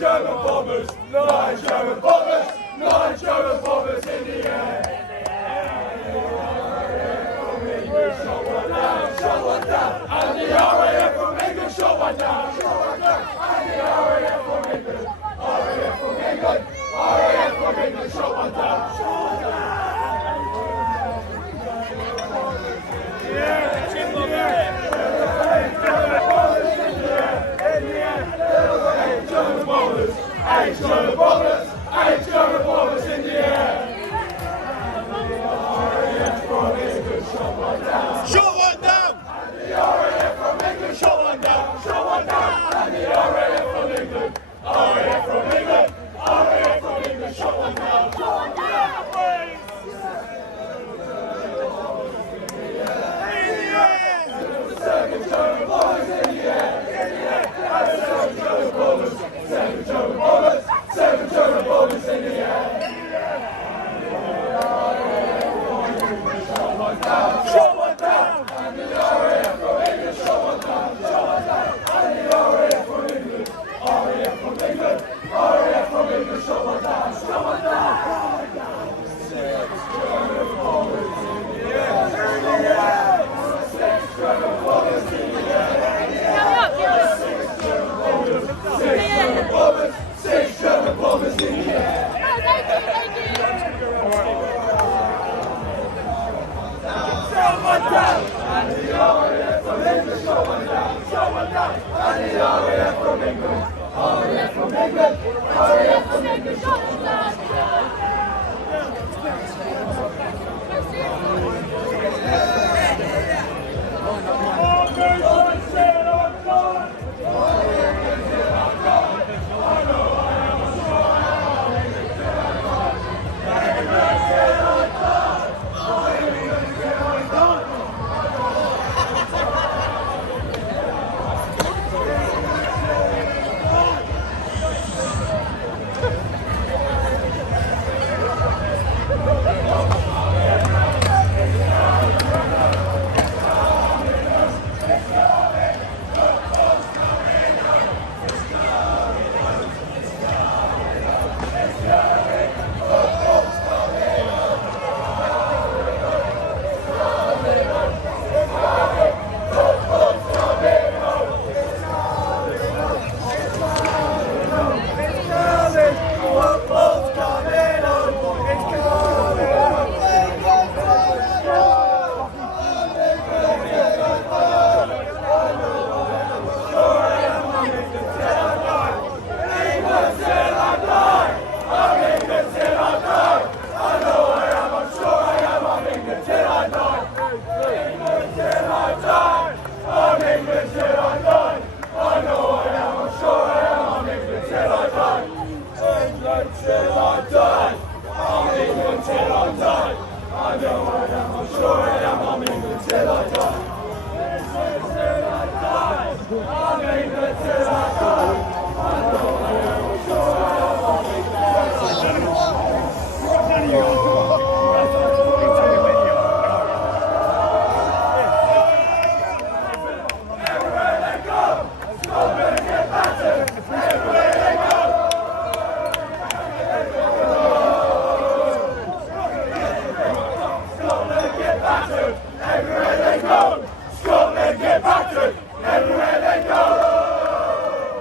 German bombers, 9 German bombers, 9 German bombers in the air. Shot one down, shot one down, and the RAF from England shot one down, and the RAF from England, RAF from England, RAF from England shot one down, shot one down. German bombers, 8 German bombers, 8 German bombers in the air. RAF from England shot one down. Shot one down! And the RAF from England shot one down. Shot one down. And the RAF from England. RAF from England. RAF from England shot one down. Shot one down. Seven German bombers in the air. Seven German bombers. Seven German bombers. Seven German bombers in the air. Shot one down. Shot one down. And the RAF from England shot one down. Shot one down. And the RAF from England. RAF from England. RAF from England shot one down. Shot one down. Six German bombers in the air. Six German bombers in the air. Six German bombers. Six German bombers. Six German bombers in the air. Shot one down. And the RAF from England shot one down. Shot one down. And the RAF from England. RAF from England. RAF from England shot one down. Till I die.